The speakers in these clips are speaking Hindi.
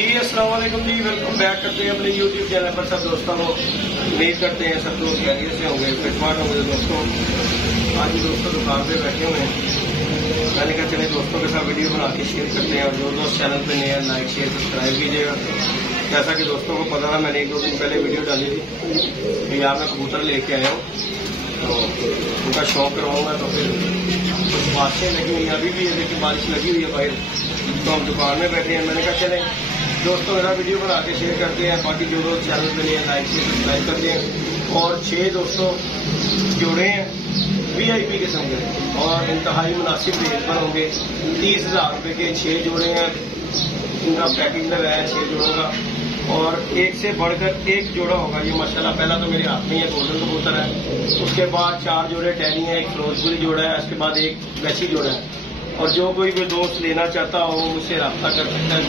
जी अस्सलाम वालेकुम जी, वेलकम बैक करते हैं अपने यूट्यूब चैनल पर सब दोस्तों को। उम्मीद करते हैं सब लोग खैरियत से होंगे, फिटफाट होंगे। दोस्तों आज दोस्तों दुकान पे बैठे हुए हैं। मैंने कहा चले दोस्तों के साथ वीडियो बना के शेयर करते हैं और जो दोस्त चैनल पे नए हैं लाइक शेयर सब्सक्राइब कीजिएगा। जैसा कि दोस्तों को पता था, मैंने 1-2 दिन पहले वीडियो डाली थी कि यार मैं कबूतर लेके आया हूँ, तो उनका शौक करवाऊँगा। तो फिर कुछ बारिशें लगी हुई, अभी भी है लेकिन बारिश लगी हुई है बाहर, तो हम दुकान में बैठे हैं। मैंने कहा चले दोस्तों मेरा वीडियो बना के शेयर करते हैं। बाकी जो लोग चैनल पे नहीं है लाइक से सब्सक्राइब करते हैं। और 6 दोस्तों जोड़े हैं VIP किस्म के और इंतहाई मुनासिब रेट पर होंगे। 30,000 रुपये के 6 जोड़े हैं, इनका पैकेज लगाया है 6 जोड़ों का। और एक से बढ़कर एक जोड़ा होगा ये माशाल्लाह। पहला तो मेरे हाथ में ये गोल्डन कबूतर है, उसके बाद 4 जोड़े टैनी है, एक फिरोजपुरी जोड़ा है, उसके बाद एक वैसी जोड़ा है। और जो कोई भी दोस्त लेना चाहता हो वो मुझसे रब्ता कर सकता है।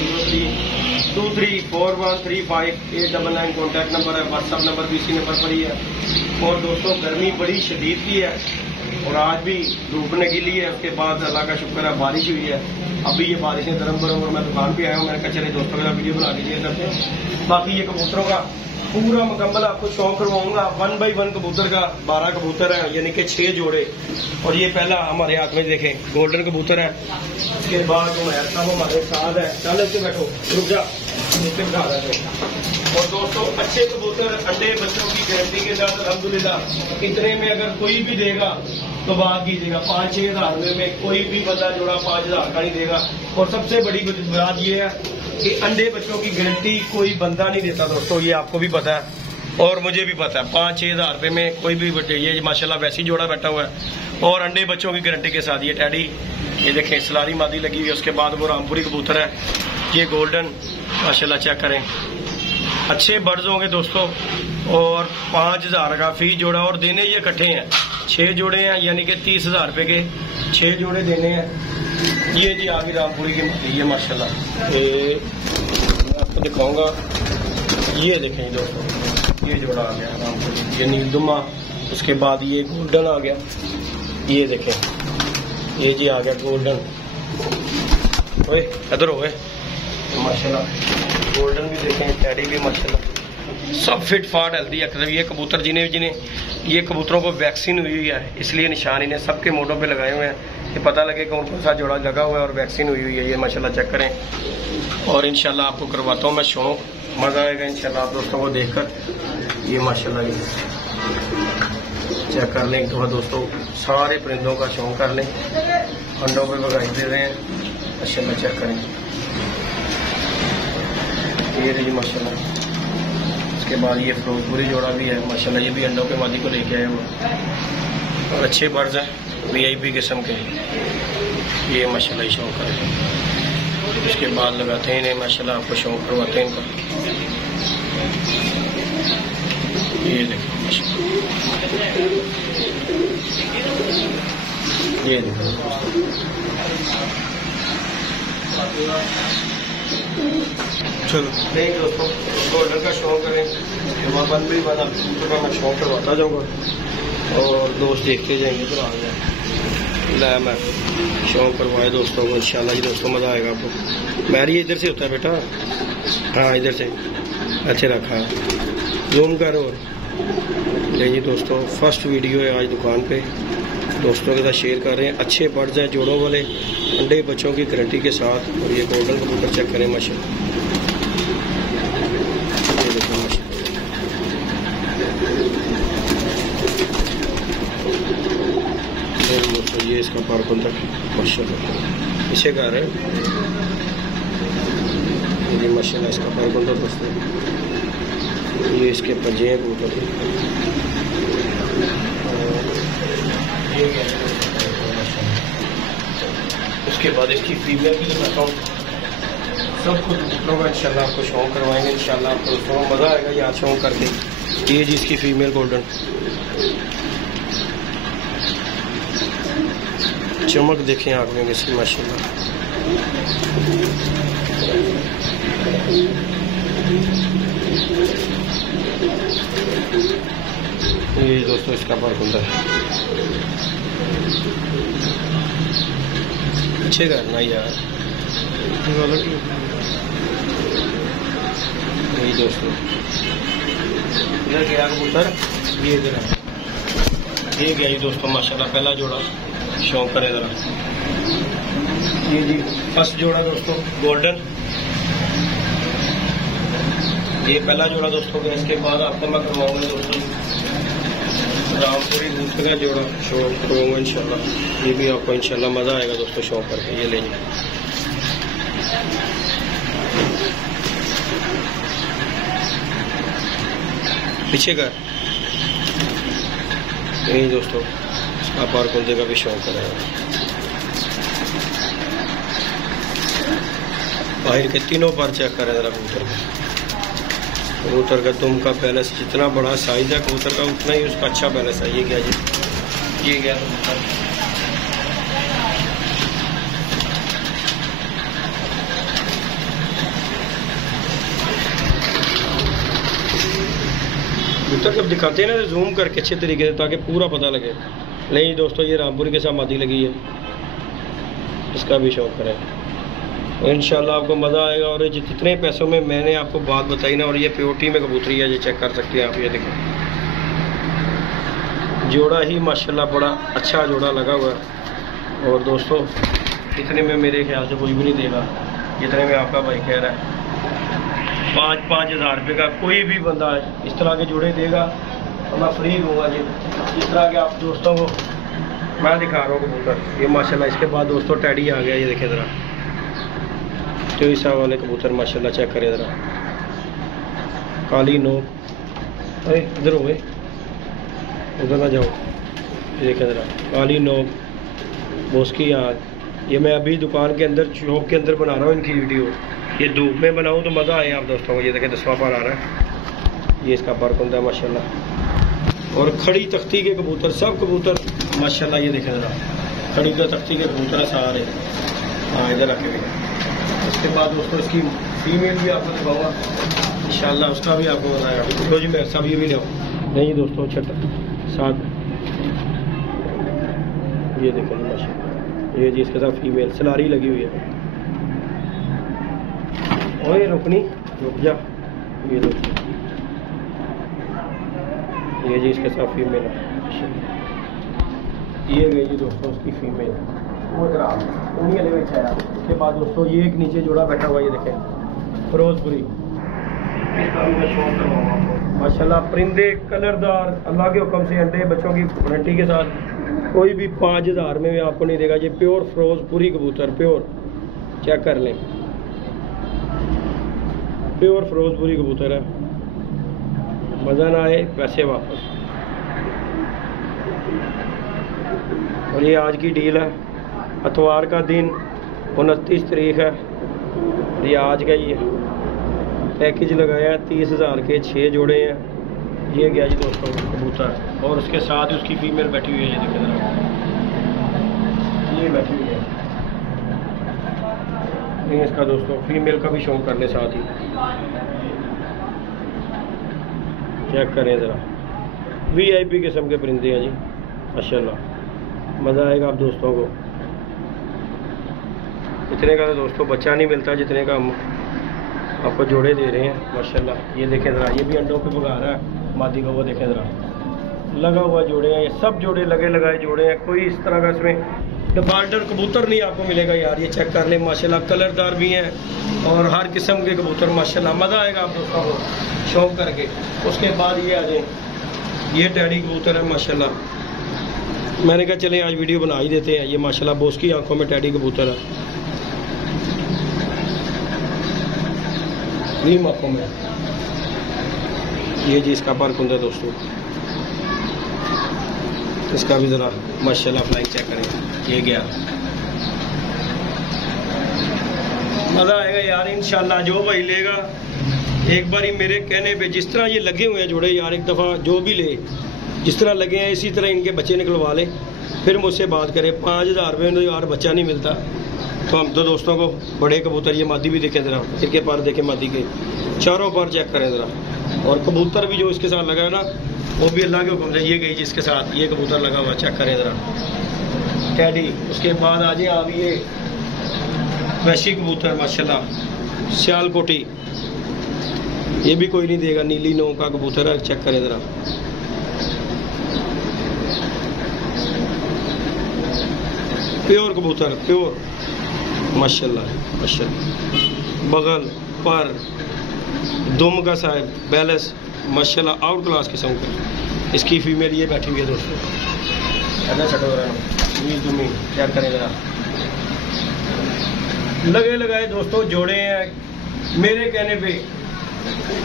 03234135 कॉन्टैक्ट नंबर है, व्हाट्सअप नंबर भी इसी नंबर पर ही है। और दोस्तों गर्मी बड़ी शदीद की है और आज भी धूप निकली है, उसके बाद अल्लाह का शुक्र है बारिश हुई है। अभी ये बारिशें धर्म भरम और मैं दुकान पे आया हूँ। मैंने कहा चले दोस्तों के साथ वीडियो बना के शेयर करते हैं। बाकी ये कबूतरों का पूरा मुकम्मल आपको शौक करवाऊंगा। 1 बाई 1 कबूतर का 12 कबूतर है, यानी कि 6 जोड़े। और ये पहला हमारे हाथ में देखें गोल्डन कबूतर है। उसके बाद उमैर साहब हमारे साथ है, चल इसके बैठो, रुक जा, इसके बिठा रहे हैं। और दोस्तों अच्छे कबूतर अंडे बच्चों की गारंटी के साथ अल्हम्दुलिल्लाह इतने में अगर कोई भी देगा तो बात कीजिएगा। 5-6 हज़ार में कोई भी बंदा जोड़ा 5,000 का नहीं देगा। और सबसे बड़ी बात यह है कि अंडे बच्चों की गारंटी कोई बंदा नहीं देता दोस्तों, ये आपको भी पता है और मुझे भी पता है। 5-6 हज़ार रुपये में कोई भी ये माशाल्लाह वैसी जोड़ा बैठा हुआ है और अंडे बच्चों की गारंटी के साथ। ये टैडी, ये देखें सलारी मादी लगी हुई है। उसके बाद वो रामपुरी कबूतर है, ये गोल्डन माशाल्लाह चेक करें। अच्छे बर्ड्स होंगे दोस्तों और 5,000 का फी जोड़ा। और देने ये इकट्ठे हैं, 6 जोड़े हैं, यानी कि 30,000 रुपये के 6 जोड़े देने हैं। ये जी आगे रामपुरी की मादी है माशाल्लाह, ये मैं आपको दिखाऊंगा। ये देखें दोस्तों, ये जोड़ा आ गया रामपुरी, ये नीलदुमा। उसके बाद ये गोल्डन आ गया, ये देखें, ये जी आ गया गोल्डन। ओए इधर हो गए माशाल्लाह। गोल्डन भी देखें, टैडी भी माशाल्लाह सब फिट फाट हेल्दी है। ये कबूतर जिन्हें ये कबूतरों को वैक्सीन हुई है, इसलिए निशान इन्हें सबके मोडों पे लगाए हुए हैं कि पता लगे कौन कौन सा जोड़ा लगा हुआ है और वैक्सीन हुई है। ये माशाल्लाह चेक करें। और इंशाल्लाह आपको करवाता हूँ मैं शौक, मजा आएगा इंशाल्लाह आप दोस्तों को देखकर। ये माशाल्लाह ये चेक कर लें एक दफा दोस्तों, सारे परिंदों का शौक कर लें। अंडों पे बगाई दे रहे हैं माशाल्लाह, चेक करें। ये रही माशाल्लाह। उसके बाद ये फिरोजपुरी जोड़ा भी है माशाल्लाह, ये भी अंडों के मादी को लेके आया हुआ और अच्छे बर्ड्स हैं VIP किस्म के। ये माशाल्लाह शौक करें। उसके बाद लगाते हैं इन्हें माशाल्लाह, आपको शौक करवाते हैं इनका। ये देखो ये देखो चलो नहीं दोस्तों, गोल्डन का शौक करें, बंद भी बना तो मैं शौक करवाता जाऊँगा और दोस्त देखते जाएंगे। तो आ जाए ला मैं शौक करवाए दोस्तों को इंशाल्लाह जी। दोस्तों मज़ा आएगा आपको। मैरी इधर से होता है बेटा, हाँ इधर से अच्छे रखा है, जूम कर। और नहीं जी दोस्तों फर्स्ट वीडियो है आज दुकान पे, दोस्तों के साथ शेयर कर रहे हैं। अच्छे बर्ड्स हैं जोड़ों वाले, अंडे बच्चों की गारंटी के साथ। और ये गोल्डन कबूतर चेक करें माशाल्लाह, ये देखो माशाल्लाह। दोस्तों ये इसका पारकुंदा माशाल्लाह इसे कर रहे हैं, ये माशाल्लाह इसका पारकुंदा दोस्तों। ये इसके पंजे हैं कबूतर। उसके बाद इसकी फीमेल भी दिखाता हूँ। सब कुछ कबूतरों का इंशाल्लाह आपको शौक करवाएंगे इंशाल्लाह, आपको दोस्तों मज़ा आएगा यहाँ शौक करके। ये जी इसकी फीमेल गोल्डन, चमक देखें आँख में इसकी माशाल्लाह। ये दोस्तों इसका पारकुंदा है, अच्छे करना यार। ये दोस्तों इधर गया कबूतर, ये इधर है, ये गया जी दोस्तों माशाल्लाह पहला जोड़ा। शौक करें जरा, ये जी फर्स्ट जोड़ा दोस्तों गोल्डन, ये पहला जोड़ा दोस्तों का। इसके बाद आपको मैं करवाऊंगा दोस्तों रामपुरी दूसरे का जोड़ा शौक करवाऊंगा इंशाल्लाह। ये भी आपको इंशाल्लाह मजा आएगा दोस्तों शौक करके। ये लेंगे पीछे का यही दोस्तों, इसका पार कुंदे का भी शौक करेगा। बाहर के तीनों पर चेक करें जरा कबूतर का। कबूतर का दुम का बैलेंस, जितना बड़ा साइज है कबूतर का उतना ही उसका अच्छा बैलेंस है। ये क्या जी, ये क्या कबूतर जब दिखाते हैं ना तो जूम करके अच्छे तरीके से ताकि पूरा पता लगे। नहीं दोस्तों ये रामपुरी के साथ मादी लगी है, इसका भी शौक करें इंशाल्लाह आपको मज़ा आएगा। और ये जितने पैसों में मैंने आपको बात बताई ना, और ये प्योरिटी में कबूतरी है, ये चेक कर सकते हैं आप। ये देखो जोड़ा ही माशाल्लाह बड़ा अच्छा जोड़ा लगा हुआ है। और दोस्तों इतने में मेरे ख्याल से कोई भी नहीं देगा जितने में आपका भाई कह रहा है। 5-5 हज़ार रुपये का कोई भी बंदा इस तरह के जोड़े देगा तो मैं फ्री दूंगा जी। इस तरह के आप दोस्तों को मैं दिखा रहा हूँ कबूतर। ये माशाल्लाह इसके बाद दोस्तों टैडी आ गया, ये देखें ज़रा 23 वाले कबूतर माशाल्लाह चेक करें ज़रा। काली नोक, अरे इधर हो गए, उधर ना जाओ। ये देखें ज़रा काली नोक बोस्की आँख। ये मैं अभी दुकान के अंदर शॉप के अंदर बना रहा हूँ इनकी वीडियो। ये धूप में बनाऊँ तो मज़ा आए आप दोस्तों को। ये देखें 10वां पार आ रहा है, ये इसका पार कुंदा है माशाल्लाह। और खड़ी तख्ती के कबूतर, सब कबूतर माशाल्लाह। ये देखें ज़रा खड़ी तो तख्ती के कबूतर है सारे। हाँ इधर रखे हुए हैं। उसके बाद दोस्तों इसकी फीमेल भी आपको दिखाऊंगा इंशाल्लाह, उसका भी आपको बताएगा। रोज में सब ये भी ले नहीं दोस्तों छठ साथ। ये देखें जी माशाल्लाह, ये जी इसके साथ फीमेल सलारी लगी हुई है। ओए रुकनी रुक जा। ये दोस्तों ये जी इसके साथ फीमेल है। ये गई जी दोस्तों उसकी फीमेल, वो उन्हीं में बैठा है। उसके बाद दोस्तों ये एक नीचे जोड़ा बैठा हुआ, ये देखें फिरोजपुरी, माशाल्लाह परिंदे कलरदार, अल्लाह के हुक्म से अंडे बच्चों की गारंटी के साथ। कोई भी 5 हज़ार में भी आपको नहीं देगा। ये प्योर फिरोजपुरी कबूतर, प्योर चेक कर लें, प्योर फिरोजपुरी कबूतर है। मज़ा ना आए पैसे वापस। और ये आज की डील है, इतवार का दिन 29 तारीख है। ये आज का ही पैकेज लगाया 30 हज़ार के 6 जोड़े हैं। ये गया जी दोस्तों कबूतर, और उसके साथ ही उसकी फीमेल बैठी हुई है। ये देखिए ये बैठी हुई है। इसका दोस्तों फीमेल का भी शौक कर ले साथ ही। चेक करें ज़रा, VIP किस्म के परिंदे हैं जी माशाल्लाह। मज़ा आएगा आप दोस्तों को। इतने का तो दोस्तों बच्चा नहीं मिलता जितने का हम आपको जोड़े दे रहे हैं माशाल्लाह। ये देखें ज़रा, ये भी अंडों पे भगा रहा है मादी को, वो देखें ज़रा लगा हुआ जोड़े हैं। ये सब जोड़े लगे लगाए जोड़े हैं, कोई इस तरह का इसमें डिफाल्टर कबूतर नहीं आपको मिलेगा यार। ये चेक कर ले माशाल्लाह, कलरदार भी हैं और हर किस्म के कबूतर माशाल्लाह। मज़ा आएगा आप दोस्तों को शौक करके। उसके बाद ये आ जाए, ये टैडी कबूतर है माशाल्लाह। मैंने कहा चले आज वीडियो बना ही देते हैं। ये माशाल्लाह बोस की आंखों में टैडी कबूतर है, नीम आंखों में। ये जी इसका पर कुंदा दोस्तों, इसका भी ज़रा माशाल्लाह फ्लाइंग चेक करें। ये गया, मज़ा आएगा यार इंशाल्लाह। जो भाई लेगा एक बार ही मेरे कहने पे, जिस तरह ये लगे हुए हैं जोड़े यार, एक दफ़ा जो भी ले जिस तरह लगे हैं इसी तरह इनके बच्चे निकलवा ले, फिर मुझसे बात करें। 5 हज़ार रुपये में तो यार बच्चा नहीं मिलता। तो हम तो दोस्तों को बड़े कबूतर, ये मादी भी देखें ज़रा, इनके पर देखें मादी के चारों पर चेक करें ज़रा। और कबूतर भी जो इसके साथ लगा है ना, वो भी अल्लाह के हुक्म से। ये गई जिसके साथ ये कबूतर लगा हुआ, चेक करें ज़रा टैडी। उसके बाद आ जाए आप ये वैशी कबूतर माशाल्लाह, सियालकोटी। ये भी कोई नहीं देगा, नीली नोक का कबूतर है, चेक करें ज़रा। प्योर कबूतर, प्योर, माशाल्लाह माशाल्लाह। बगल पर दुम का साहब बैलेंस माशाल्लाह आउट क्लास किस्म का। इसकी फीमेल ये बैठी हुई है दोस्तों, ऐसा छठो दुमी चेक करें ज़रा। लगे लगाए दोस्तों जोड़े हैं मेरे कहने पे।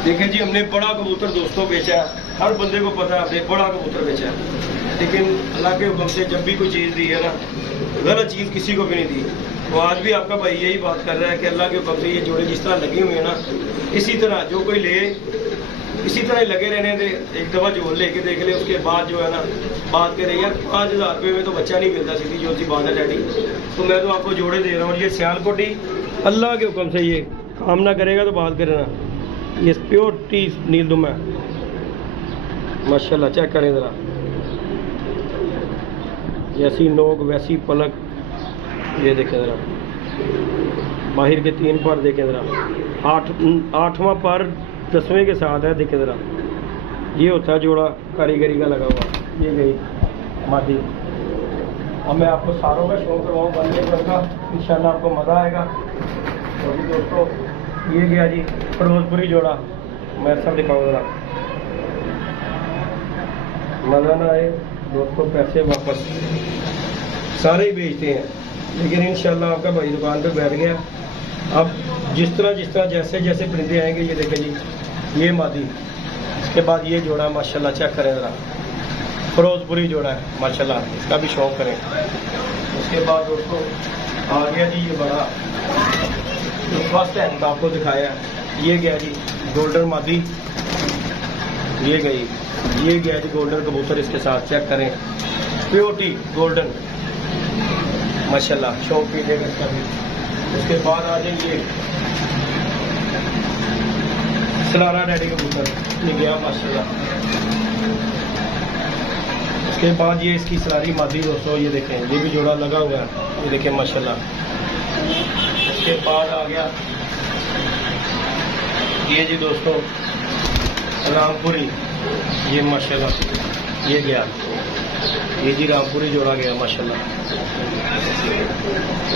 देखें जी, हमने बड़ा कबूतर दोस्तों बेचा है, हर बंदे को पता है हमने बड़ा कबूतर बेचा है, लेकिन अल्लाह के हुक्म से जब भी कोई चीज़ दी है ना, गलत चीज़ किसी को भी नहीं दी। तो आज भी आपका भाई यही बात कर रहा है कि अल्लाह के हुक्म से ये जोड़े जिस तरह लगे हुए हैं ना, इसी तरह जो कोई ले इसी तरह ही लगे रहने दे। एक दफ़ा जोड़ लेके देख ले, उसके बाद जो है ना बात करें यार 5,000 रुपये में तो बच्चा नहीं मिलता, सीधी जो सी बात है डैडी। तो मैं तो आपको जोड़े दे रहा हूँ। और ये सियालकोटी अल्लाह के हुक्म से ये काम ना करेगा तो बात करना। ये प्योर टी नीलदुम है माशाल्लाह, चेक करें ज़रा। जैसी नोक वैसी पलक, ये देखें ज़रा। बाहर के 3 पर देखें ज़रा, 8वां पर 10वें के साथ है, देखें ज़रा। ये होता है जोड़ा कारीगरी का लगा हुआ। ये गई मादी। अब मैं आपको सारों का शौक करवाऊँ बनने का, इंशाल्लाह आपको मज़ा आएगा। तो दोस्तों ये गया जी फिरोजपुरी जोड़ा, मैं सब दिखाऊँ ज़रा। मज़ा ना आए दोस्तों पैसे वापस, सारे ही बेचते हैं, लेकिन इंशाल्लाह आपका भाई दुकान पे बैठ गया। अब जिस तरह जैसे जैसे परिंदे आएंगे, ये देखें जी ये मादी, इसके बाद ये जोड़ा माशाल्लाह चेक करें ज़रा, फिरोजपुरी जोड़ा है माशाल्लाह, इसका भी शौक करें। उसके बाद दोस्तों आ गया जी ये बड़ा, जो फर्स्ट हैंड का आपको दिखाया, ये गया जी गोल्डन मादी, ये गई, ये गया जी गोल्डन कबूतर इसके साथ, चेक करें प्योरिटी गोल्डन माशाल्लाह, शौक कीजिएगा इसका भी। उसके बाद आ जाएंगे सलारा डैडी कबूतर, ये गया माशाल्लाह। उसके बाद ये इसकी सलारी मादी दोस्तों, ये देखें ये भी जोड़ा लगा हुआ है, ये देखें माशाल्लाह। उसके बाद आ गया ये जी दोस्तों रामपुरी, ये माशाल्लाह ये गया, ये जी रामपुरी जोड़ा गया माशाल्लाह।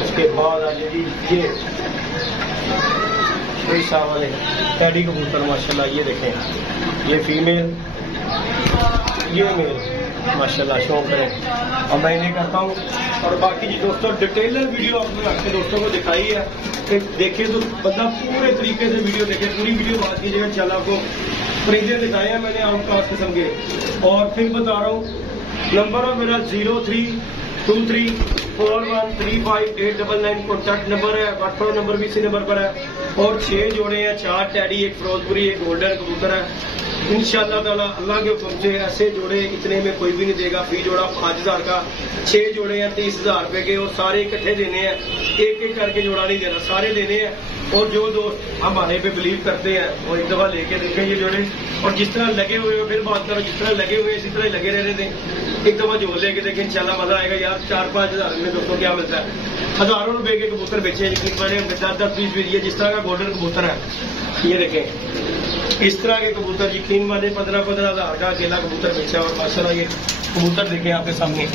उसके बाद आ जी ये साहब वाले टैडी कबूतर माशाल्लाह, ये देखें ये फीमेल ये मेल माशाल्लाह, शौक करें। और मैं इन्हें करता हूँ। और बाकी जी दोस्तों डिटेलर वीडियो आपने आपके दोस्तों को दिखाई है कि देखे तो बंदा पूरे तरीके से वीडियो देखे, पूरी वीडियो बात कीजिएगा। इंशाल्लाह आपको परिंदे दिखाए हैं मैंने आउट क्लास किस्म के। और फिर बता रहा हूँ नंबर है मेरा 0323413589 कॉन्टैक्ट नंबर है, व्हाट्सएप नंबर भी इसी नंबर पर है। और 6 जोड़े हैं, 4 टैडी, 1 फिरोजपुरी, 1 गोल्डन कबूतर है। इंशाअल्लाह ताला अल्लाह के हुक्म से ऐसे जोड़े इतने में कोई भी नहीं देगा। फी जोड़ा 5,000 का, 6 जोड़े हैं 30,000 रुपए के, और सारे इकट्ठे देने हैं, एक एक करके जोड़ा नहीं देना, सारे देने हैं। और जो दोस्त हमारे पे बिलीव करते हैं वो एक दफा लेके देखें ये जोड़े, और जिस तरह लगे हुए हो फिर बात करो, जिस तरह लगे हुए इसी तरह लगे रहने दें। एक दफा जोड़ लेके देखें, इंशाल्लाह मजा आएगा यार। 4-5 हजार में दोस्तों क्या मिलता है, हजारों रुपए के कबूतर बेचे हैं, 10-10 20 ये जिस तरह का गोल्डन कबूतर है, ये देखें इस तरह के कबूतर यकीन माने 15-15 हजार का अकेला कबूतर बेचा। और माशाल्लाह ये कबूतर देखें आपके सामने,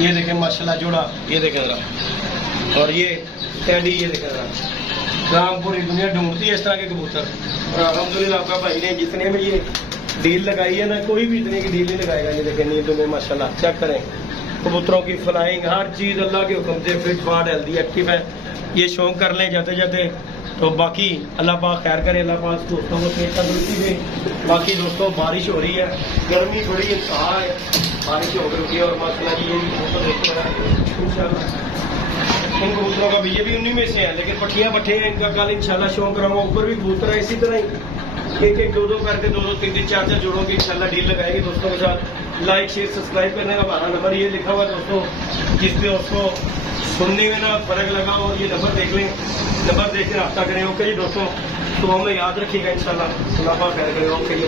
ये देखें माशाल्लाह जोड़ा, ये देखें जरा। और ये टैडी, ये देखें जरा। रामपुरी दुनिया ढूंढती है इस तरह के कबूतर, और अल्हम्दुलिल्लाह आपका भाई ने जितने में ये डील लगाई है ना, कोई भी इतने की डील नहीं लगाएगा। ये देखें नींद में माशाल्लाह चेक करें, कबूतरों की फ्लाइंग हर चीज अल्लाह के हुक्म से फिट फाट हेल्दी एक्टिव है। ये शौक कर लें जाते जाते, तो बाकी अल्लाह पाक खैर करे, अल्लाह पाक दोस्तों को सेहत तंदुरुस्ती दे। बाकी दोस्तों बारिश हो रही है, गर्मी थोड़ी इंतहा है, बारिश हो रही है। और माशाल्लाह जी ये भी इंशाल्लाह इन कबूतरों का भी, ये भी उन्हीं में से है, लेकिन पट्टियां पट्टे हैं इनका। कल इंशाल्लाह शौक कराऊंगा। ऊपर भी कबूतर है इसी तरह ही, एक एक 2-2 करके 2-2 3-3 4-4 जोड़ों की इंशाल्लाह डील लगाएंगे दोस्तों के साथ। लाइक शेयर सब्सक्राइब करने का हमारा नंबर ये लिखा हुआ है दोस्तों, जिसपे उसको सुनने में ना फर्क लगा, और ये नंबर देख लें, नंबर देख के रब्ता करें। ओके जी दोस्तों, तो हमें याद रखिएगा इंशाल्लाह, अल्लाह पाक खैर करे। ओके जी।